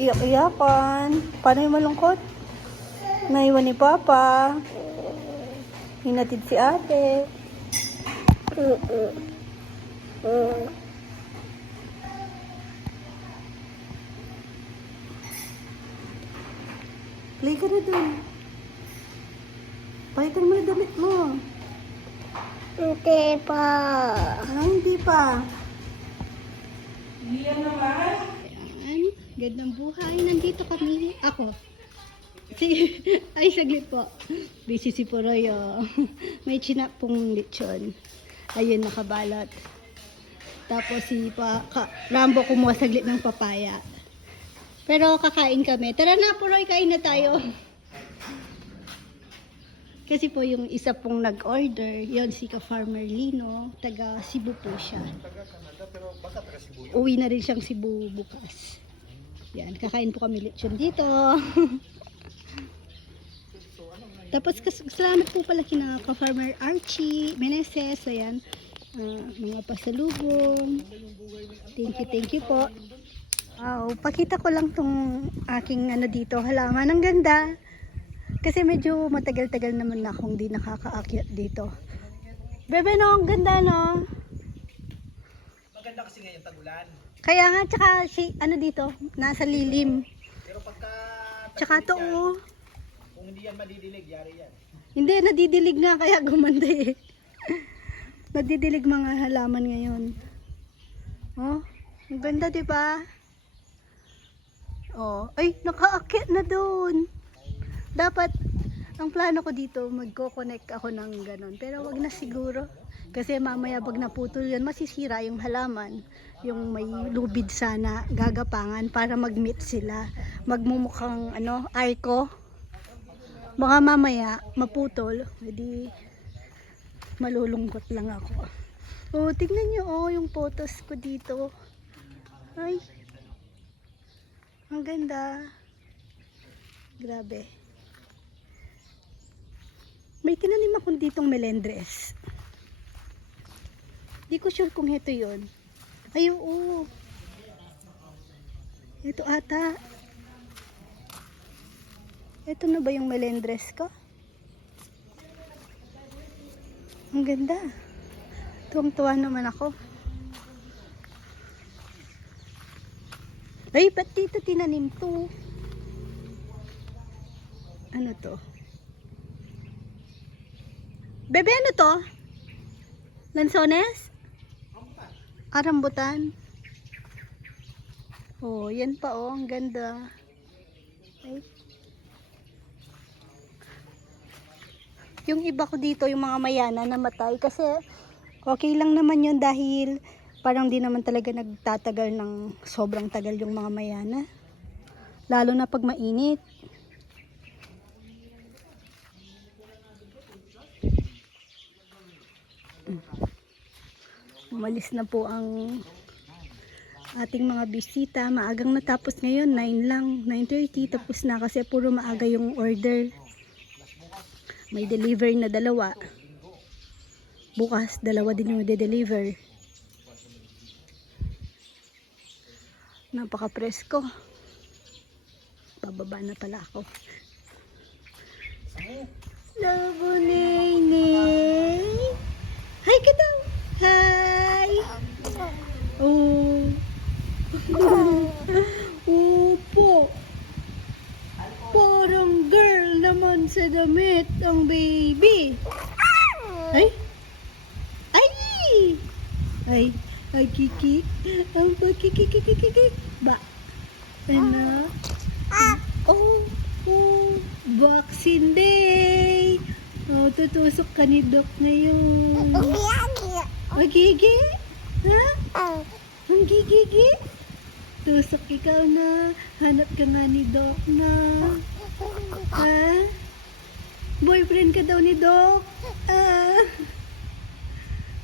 iyak-iyakan. Paano yung malungkot? Naiwan ni Papa. Hinatid si ate. Play ka na dun. Pakitan mo na damit mo. Hindi pa. Ah, hindi pa. Ayan, gandang buhay. Nandito kami. Ako. Si, ay, saglit po. Busy si Poroyo. May chinapong lechon. Ayun, nakabalot. Tapos si pa, ka, Rambo kumuha saglit ng papaya. Pero kakain kami. Tara na, Poroy, kain na tayo. Kasi po yung isa pong nag-order, yon si ka-farmer Lino, taga Cebu po siya. Uwi na rin siyang Cebu bukas. Yan, kakain po kami lechon dito. Tapos salamat po pala kina ka-farmer Archie, Meneses, ayan. ah, mga pasalubong. Thank you, thank you po. Wow, pakita ko lang tong aking ano dito, halaman. Ang ganda. Kasi medyo matagal-tagal naman na akong di nakakaakyat dito. Bebe no, ang ganda no. Maganda kasi ngayon tagulan. Kaya nga, tsaka si, ano dito, nasa lilim. Pero pagka Tsaka to, oh. kung hindi yan madidilig, yari yan. Hindi, nadidilig nga, kaya gumanda eh. nadidilig mga halaman ngayon. Oh, ang ganda, di ba? Oh, ay, nakaakyat na doon. Dapat, ang plano ko dito, magko-connect ako ng ganon. Pero wag na siguro. Kasi mamaya pag naputol yan, masisira yung halaman. Yung may lubid sana, gagapangan para mag-meet sila. Magmumukhang, ano, arko. Baka mamaya, maputol. Hindi, malulungkot lang ako. Oh, tingnan nyo, oh, yung photos ko dito. Ay, ang ganda. Grabe. May tinanim akong ditong melendres. Di ko sure kung ito yon. Ay, oo. Ito ata. Ito na ba yung melendres ko? Ang ganda. Tuwang-tuwa naman ako. Ay, ba't dito tinanim to? Ano to? Bebe, ano to? Lansones? Ah, rambutan. Oh, yan pa oh, ang ganda. Ay. Yung iba ko dito, yung mga mayana namatay kasi okay lang naman yun dahil parang di naman talaga nagtatagal ng sobrang tagal yung mga mayana. Lalo na pag mainit. Umalis na po ang ating mga bisita. Maagang natapos ngayon, 9 lang, 9.30 tapos na kasi puro maaga yung order. May deliver na dalawa. Bukas, dalawa din yung de-deliver. Napaka-presko. Bababa na pala ako. Labo Nene. Hi ka daw. Hi. Oh. Opo. Parang girl naman sa damit ang baby. Ay. Ay. Ay. Ay, kiki. Ang pagkikikikikik. Ba. Ano? Oh. Oh. Vaccine day. Oh, tutusok ka ni Doc ngayon. Magigi? Ha? Ang gigigi? Tusok ikaw na. Hanap ka nga ni Doc na. Ha? Boyfriend ka daw ni Doc? Ah.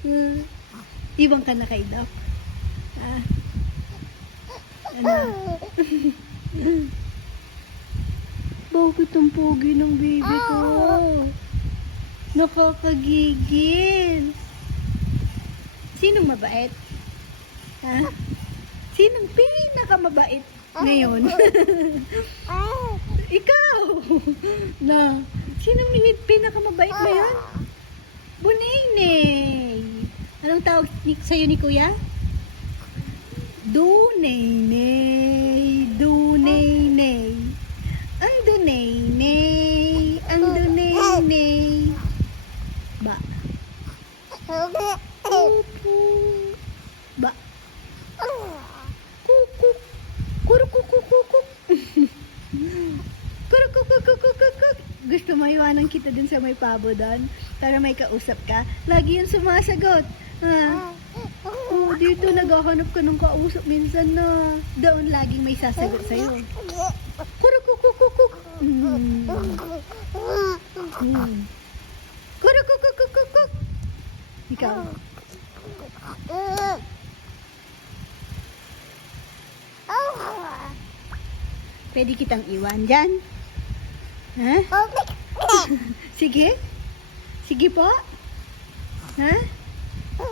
Uh, ibang ka na kay Doc? Ah. Ano? Bakit ang pogi ng baby ko? Nakakagigil. Sinong mabait? Ha? Sinong pinakamabait ngayon? Ikaw! Na, sinong pinakamabait ngayon? Buneney! Anong tawag sa'yo ni Kuya? Duneney! Duneney! Ang duneney! Ang duneney! Ba? Kuku! Ba? Kuku! Kurukukukukuk! Kurukukukukukuk! Gusto mo iwanan kita dun sa may pabo doon? Para may kausap ka? Lagi yan sumasagot. Ha? Oh, dito naghahanap ka ng kausap minsan na doon laging may sasagot sa'yo. Kurukukukukuk! Hmm. Hmm. Kurukukukukuk! Ikaw. Pwede kitang iwan dyan? Ha? Sige? Sige po? Ha?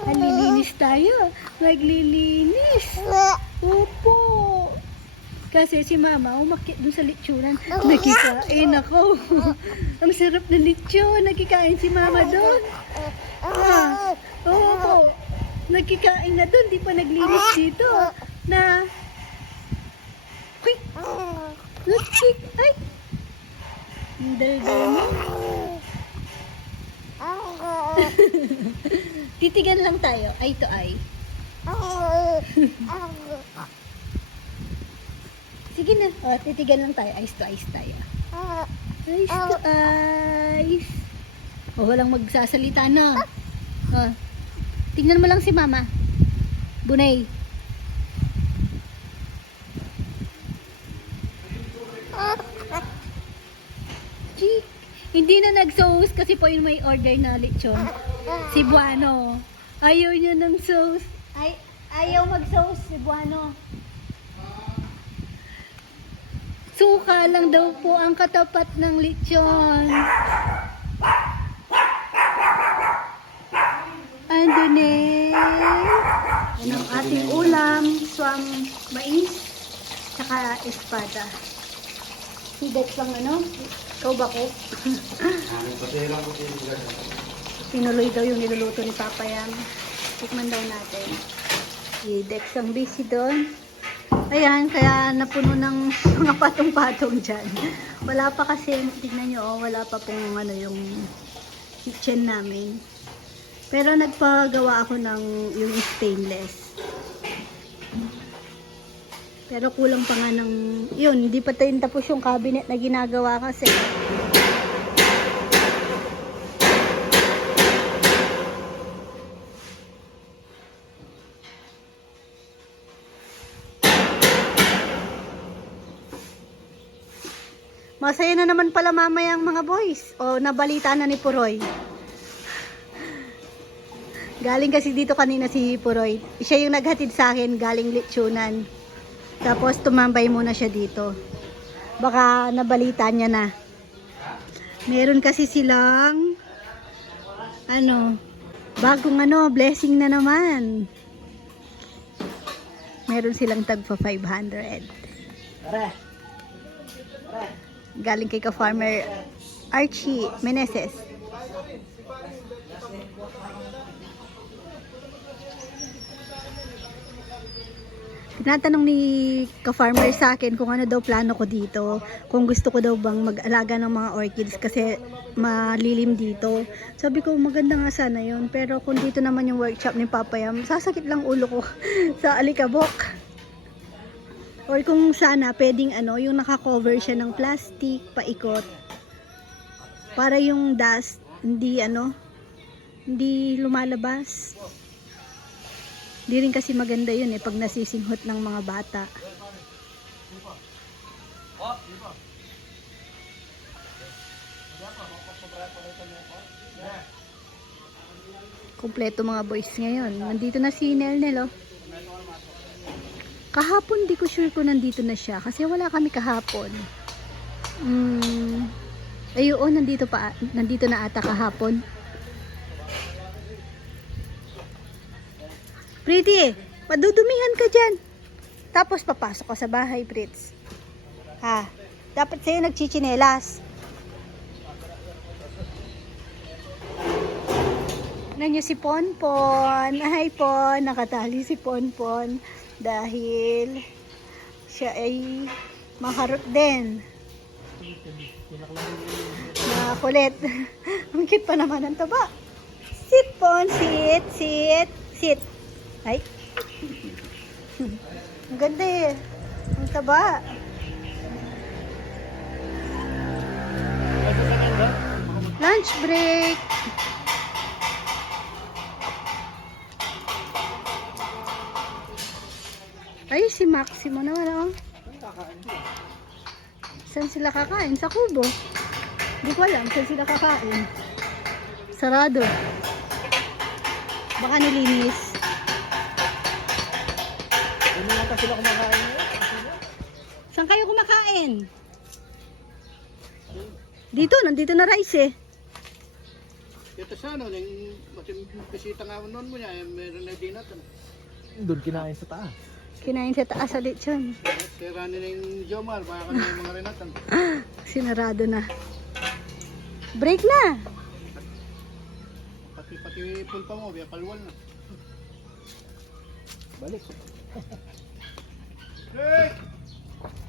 Malilinis tayo. Maglilinis. Opo. Kasi si mama umakit dun sa litsunan. Nakikain ako. Ang sarap na litsyon. Nakikain si mama doon. Ah, opo. Nagkikain na doon. Di pa naglinis dito. Na. Uy, Lipstick. Ay. Ang daldal. Titigan lang tayo. Eye to eye. Sige na. O, titigan lang tayo. Eyes to eyes tayo. Eyes to eyes. O, walang magsasalita na. O, tingnan mo lang si mama. Bunay. Chick. Hindi na nag-sauce kasi po yung may order na lechon. Si Buano. Ayaw niya ng sauce. Ay, ayaw mag-sauce si Buano. Suka lang daw po ang katapat ng lechon. Andun eh. Yan ang ating ulam. Swam mais. Tsaka espada. Dex lang ano? Ikaw ba ko? Tinuloy daw yung niluluto ni Papa yan. Tikman daw natin. Si Dex ang busy doon. Ayan, kaya napuno ng mga patong-patong dyan. Wala pa kasi, tignan nyo, oh, wala pa pong ano yung kitchen namin. Pero nagpagawa ako ng yung stainless. Pero kulang pa nga ng, yun, hindi pa tayo tapos yung cabinet na ginagawa kasi. Masaya na naman pala mamaya ang mga boys. O, nabalita na ni Puroy. Galing kasi dito kanina si Puroy. Siya yung naghatid sa akin galing Litsunan. Tapos tumambay muna siya dito. Baka nabalita niya na. Meron kasi silang ano, bagong ano, blessing na naman. Meron silang tagpa 500. Tara. Tara. Galing kay ka-farmer Archie Meneses. Tinatanong ni ka-farmer sa akin kung ano daw plano ko dito. Kung gusto ko daw bang mag-alaga ng mga orchids kasi malilim dito. Sabi ko maganda nga sana yun. Pero kung dito naman yung workshop ni Papa Yam, sasakit lang ulo ko sa alikabok. Or kung sana pwedeng ano, yung naka-cover siya ng plastic paikot. Para yung dust hindi ano, hindi lumalabas. Hindi rin kasi maganda yun eh pag nasisinghot ng mga bata. Kompleto mga boys ngayon. Nandito na si Nel Nel oh. Kahapon di ko sure kung nandito na siya kasi wala kami kahapon. Mm, ay oo, nandito pa nandito na ata kahapon. Pretty, Madudumihan ka dyan. Tapos papasok ka sa bahay, Brits. Ha? Dapat sa'yo nagchichinelas. Niyo si Ponpon? Ay Pon, nakatali si Ponpon dahil siya ay maharot din. Makulit. Ang cute pa naman ang taba. Sit, Pon. Sit, sit, sit. Ay. Ang ganda eh. Ang taba. Lunch break. Ay, si Maximo naman oh. Saan sila kakain? Sa kubo. Hindi ko alam saan sila kakain. Sarado. Baka nilinis. Pa sila kumakain ngayon. Saan kayo kumakain? Dito, nandito na rice eh. Ito sa ano, yung bisita nga noon mo niya, eh, meron na din natin. Doon kinain sa taas. Kinain sa taas sa lechon. Kaya rani na yung Jomar, baka kami yung mga renatan. Sinarado na. Break na. Pati pati punta mo, biya kalwal na. Balik.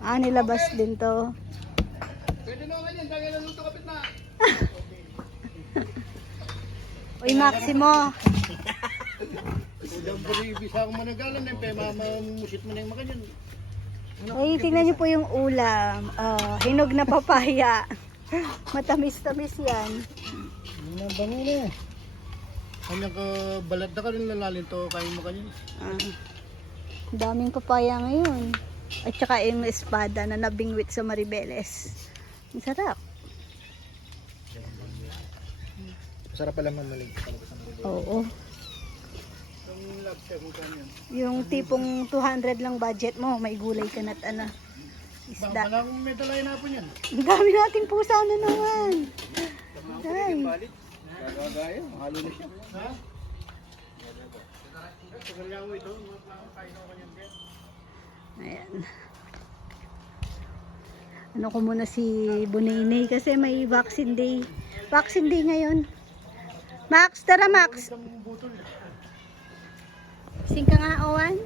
Ah, nilabas din to. Pwede naman yan, dahil naluto kapit na. Uy, Maximo. Udang bisa akong managalan, eh, pe mama musit mo na yung makanyan. Uy, tingnan niyo po yung ulam. Ah, hinog na papaya. Matamis-tamis yan. Ano bango na eh. Kanya ka balat na ka rin lalalin to, kain mo kanyan. Ah, daming papaya ngayon. At saka yung espada na nabingwit sa Maribeles. Ang sarap. Masarap pala mamalig. Oo. Yung tipong 200 lang budget mo, may gulay ka na't ano. Ba, Isda. wala akong may dalayan na po niyan. Ang dami nating pusa na naman. Ay. Gagagaya, halo na siya. Ha? Tagal niya ako ito, kain ako kanyan. Ayan. Ano ko muna si Bunene kasi may vaccine day. Vaccine day ngayon. Max, tara Max. Sing ka nga, Owan.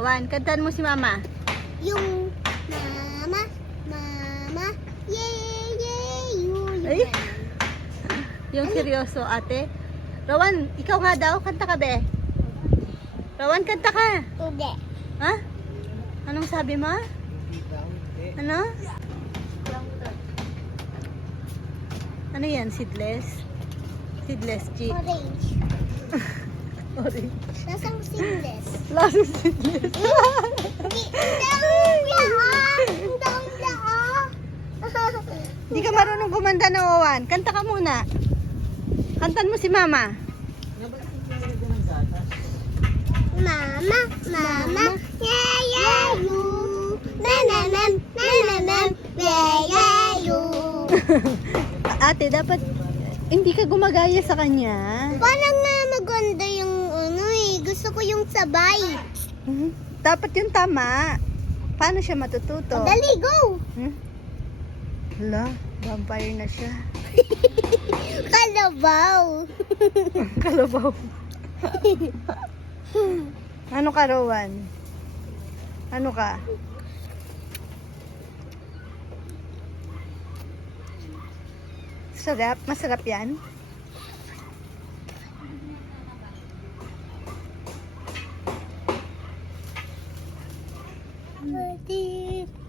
Owan, kantan mo si Mama. Yung mama, mama, yay, yay, yun. Ay. Yung seryoso, ate. Rowan, ikaw nga daw, kanta ka be. Rowan, kanta ka. Hindi. Ha? Anong sabi mo? Ano? Ano yan? Seedless? Seedless, G. Orange. Orange. Lasang seedless. Lasang seedless. Hindi, ka marunong kumanta ng Owan. Kanta ka muna. Kantan mo si Mama. Mama, mama, yeah, yeah, you. Nananam, nananam, yeah, yeah, you. Ate, dapat hindi ka gumagaya sa kanya. Parang nga maganda yung ano eh. Gusto ko yung sabay. Mhm. Dapat yung tama. Paano siya matututo? Dali, go! Hmm? Hala, vampire na siya. Kalabaw. Kalabaw. ano ka, Rowan? Ano ka? Sarap? Masarap yan?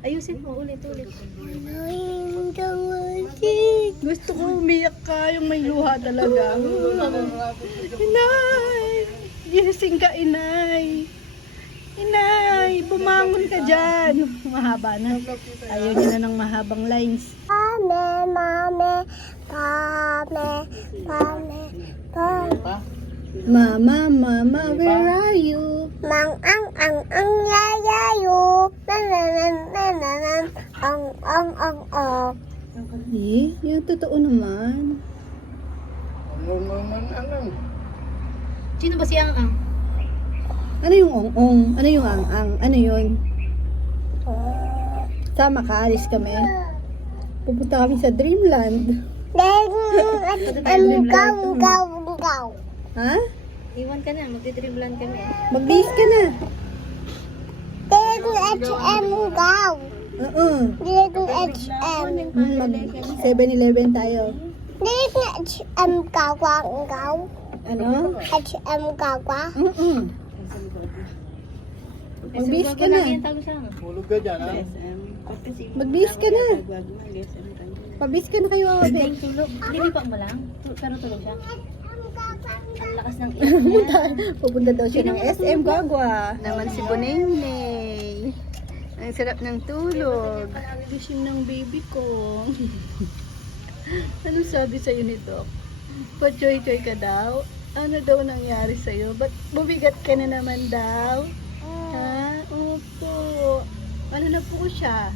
Ayusin mo ulit-ulit. Gusto ko umiyak ka, yung may luha talaga. Inay! Gising ka, inay! Inay! Bumangon ka dyan! Mahaba na. Ayaw niya na ng mahabang lines. Mame, mame, pame, pame, pame. Mama, mama, where are you? Mang ang ang ang yayayo. Nananan, nananan, ang ang ang ang. Eh, yung totoo naman. Ano naman, ano? Sino ba si Ang Ang? Ano yung ong-ong? Ano yung ang-ang? Ano yun? Sama ka, alis kami. Pupunta kami sa Dreamland. Then, gaw, gaw, gaw. Ha? Iwan ka na, magdidriblan kami. Magbihis ka na. Then, HM, gaw. Oo. Then, HM. Mm, Mag 7-Eleven tayo. Then, HM, gaw, gaw. Ano? HM, gaw, gaw. Mm-mm. Magbihis ka na. Hulog ka dyan, ha? Magbihis ka na. Pabihis ka na kayo, Abe. Tulog. Lilipak mo lang. Tu- Pero tulog siya. Ang lakas ng iyak niya. Pupunta daw siya ng SM Gagwa. Naman si Bonengneng. Ang sarap ng tulog. Gising ng baby ko. Anong sabi sa'yo nito? Pa-choy-choy ka daw? Ano daw nangyari sa'yo? Ba't bumigat ka na naman daw? Ha? Opo. Ano na po siya?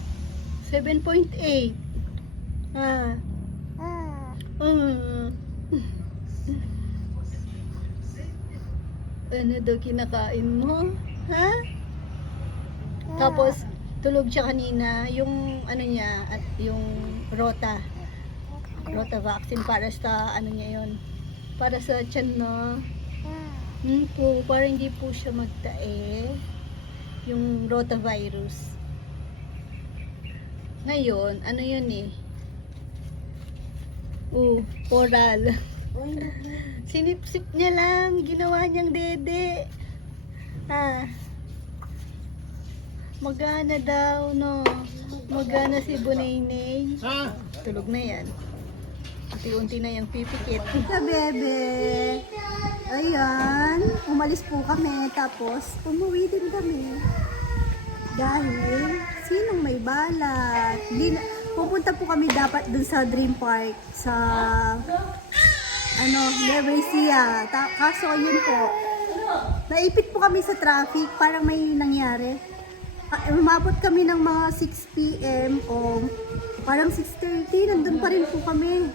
7.8. Ha? Mm. Ano daw kinakain mo? Ha? Tapos, tulog siya kanina, yung ano niya, at yung rota. Rota vaccine para sa ano niya yon Para sa tiyan, no? Hmm po, para hindi po siya magtae. Yung rotavirus. Ngayon, ano yun eh? Oh, oral. Sinipsip niya lang, ginawa niyang dede. Ah. Magana daw, no? Magana si Bunaynay. Ha? Tulog na yan. Unti-unti na yung pipikit. Sa bebe. Ayan. Umalis po kami. Tapos, umuwi din kami. Dahil, sinong may balat? Di na, pupunta po kami dapat dun sa Dream Park. Sa, ano, Nevesia. Ta- kaso, yun po. Naipit po kami sa traffic. Parang may nangyari. Ah, umabot kami ng mga 6 p.m. o parang 6.30. Nandun pa rin po kami.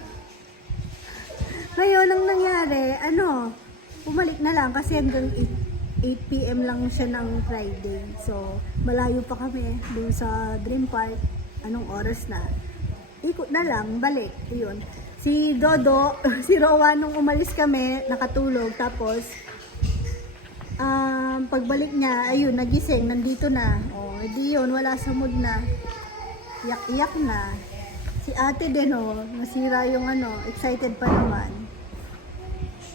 Ngayon, ang nangyari, ano, bumalik na lang kasi hanggang 8, 8 p.m. lang siya ng Friday. So, malayo pa kami dun sa Dream Park. Anong oras na? Ikot na lang, balik. Yun. Si Dodo, si Rowan, nung umalis kami, nakatulog. Tapos, um, pagbalik niya, ayun, nagising, nandito na. O, oh, edi yun, wala sa mood na. Iyak-iyak na. Si ate din, oh, nasira yung ano, excited pa naman.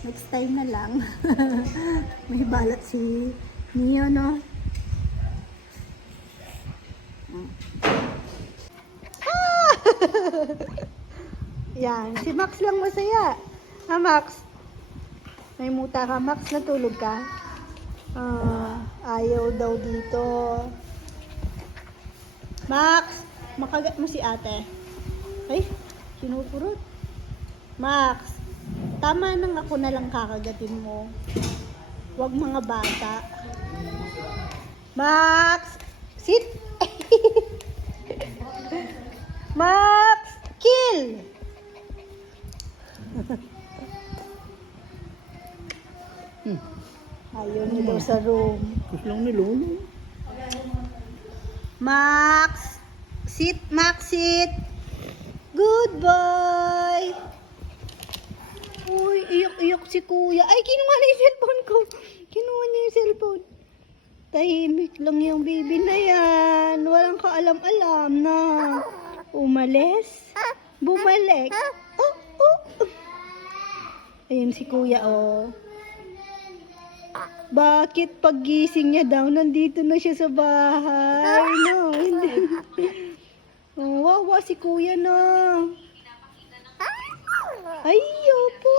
Next time na lang. May balat si Neo, no? Ah! Yan, si Max lang masaya. Ha, Max? May muta ka, Max? Natulog ka? Ah, ayaw daw dito. Max, makagat mo si ate. Ay, sinupurot. Max, tama nang ako na lang kakagatin mo. Huwag mga bata. Max, sit. Max, kill. Ayaw niyo daw sa room. Gusto lang ni Lolo. Max! Sit, Max, sit! Good boy! Uy, iyak-iyak si kuya. Ay, kinuha na yung cellphone ko. Kinuha niya yung cellphone. Tahimik lang yung baby na yan. Walang kaalam-alam na. Umalis. Bumalik. Oh, oh. Ayun si kuya, oh. Bakit paggising niya daw, nandito na siya sa bahay? No, hindi. Oh, wawa si kuya na. Ay, opo.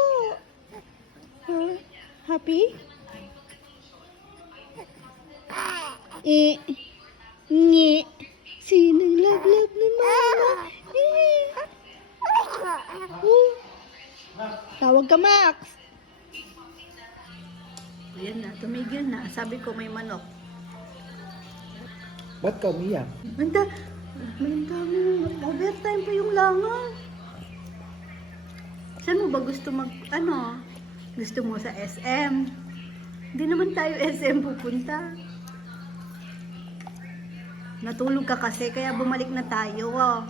Huh? Happy? Eh, ngi. Sinong love-love ni mama? Eh. Oh. Tawag ka, Max. Ayan na, tumigil na. Sabi ko may manok. Ba't ka umiyak? Manda, dami. Overtime pa yung langaw. Saan mo ba gusto mag, ano? Gusto mo sa SM? Hindi naman tayo SM pupunta. Natulog ka kasi, kaya bumalik na tayo. Oh.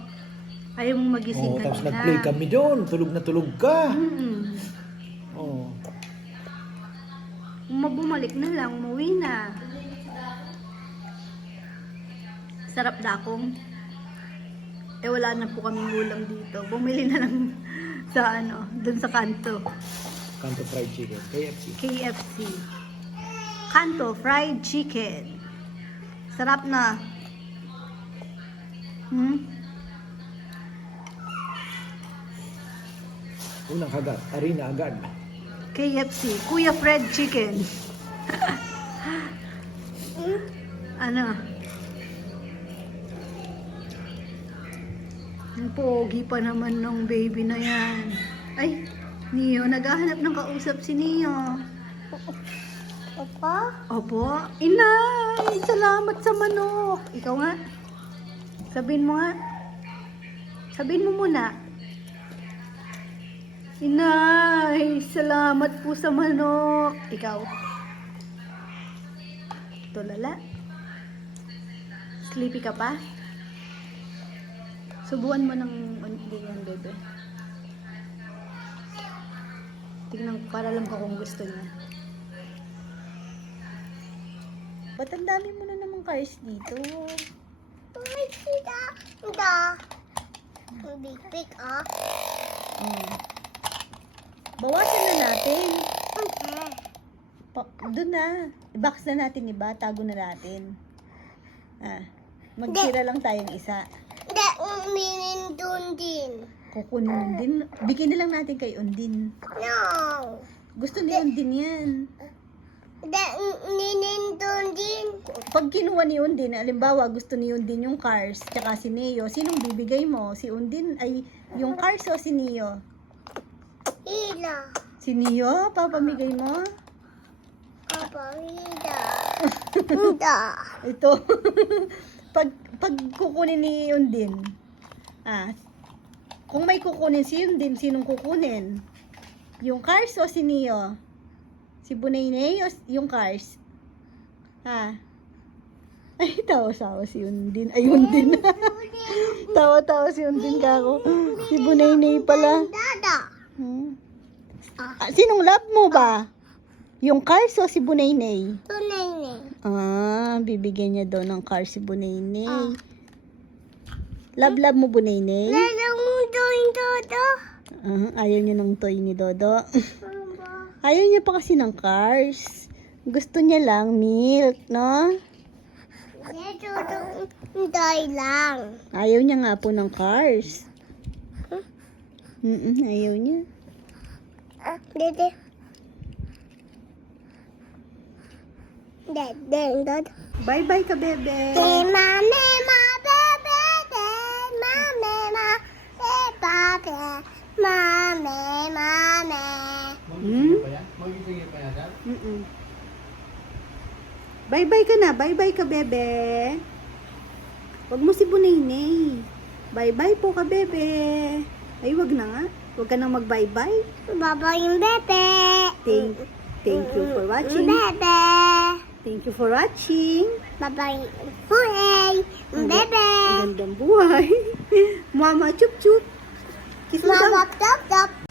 Ayaw mong magising Oo, ka tapos nag-play kami doon. Tulog na tulog ka. Mm-mm. Oo. Uma- Bumalik na lang, umuwi na. Sarap dakong. Eh wala na po kaming ulam dito. Bumili na lang sa ano, dun sa kanto. Kanto fried chicken. KFC. KFC. Kanto fried chicken. Sarap na. Hmm? Unang kagat. Arena agad. KFC. Kuya Fred Chicken. ano? Pogi pa naman ng baby na yan. Ay, Neo, naghahanap ng kausap si Neo. Papa? Opo. Inay, salamat sa manok. Ikaw nga. Sabihin mo nga. Sabihin mo muna. Inay, salamat po sa manok. Ikaw. Tulala. Sleepy ka pa? Subuan mo ng ganyan, bebe. Tingnan ko para alam ko kung gusto niya. Ba't ang dami mo na namang cars dito? Ay, sida. Sida. Big big ah. Oh. Bawasan na natin. Okay. Pa- doon na. I-box na natin iba. Tago na natin. Ah. Magtira lang tayong isa. Uminin dun din. Kukunin din. Bigyan na lang natin kay Undin. No. Gusto ni Undin yan. Hindi, uminin dun din. Pag kinuha ni Undin, alimbawa gusto ni Undin yung cars, tsaka si Neo, sinong bibigay mo? Si Undin ay yung cars o si Neo? Hila. Si Neo, papamigay mo? Papa, hila. Hila. Ito. pag pag kukunin ni Yundin. Ah. Kung may kukunin si Yundin, sinong kukunin? Yung cars o si Neo? Si Bunaynay o yung cars? Ha? Ay, tawa-tawa si Yundin. Ay, Yundin. tawa-tawa si Yundin ka ako. Si Bunaynay pala. Hmm. Ah, sinong love mo ba? Yung cars o si Bunaynay? Tunay ni. Ah, bibigyan niya daw ng car si Bunaynay. Love-love mo Bunaynay? Lalang mo doon, Dodo. Ah, ayaw niya ng toy ni Dodo. Ayaw niya pa kasi ng cars. Gusto niya lang milk, no? Hindi, Dodo. Hindi lang. Ayaw niya nga po ng cars. Mm ayaw niya. Dede. Dede, Dodo. Bye-bye ka, bebe. Eh, mame, mame, mame. Hmm? Pa? Mm-mm. Bye-bye ka na. Bye-bye ka, bebe. Huwag mo si Bunaynay. Bye-bye po ka, bebe. Ay, wag na nga. Huwag ka nang mag-bye-bye. Baba yung bebe. Thank, thank you for watching. Bebe. Thank you for watching. Yung buhay. Bebe. Ang gandang buhay. Mama, chup-chup. Kiss mo daw. Mama, top, top.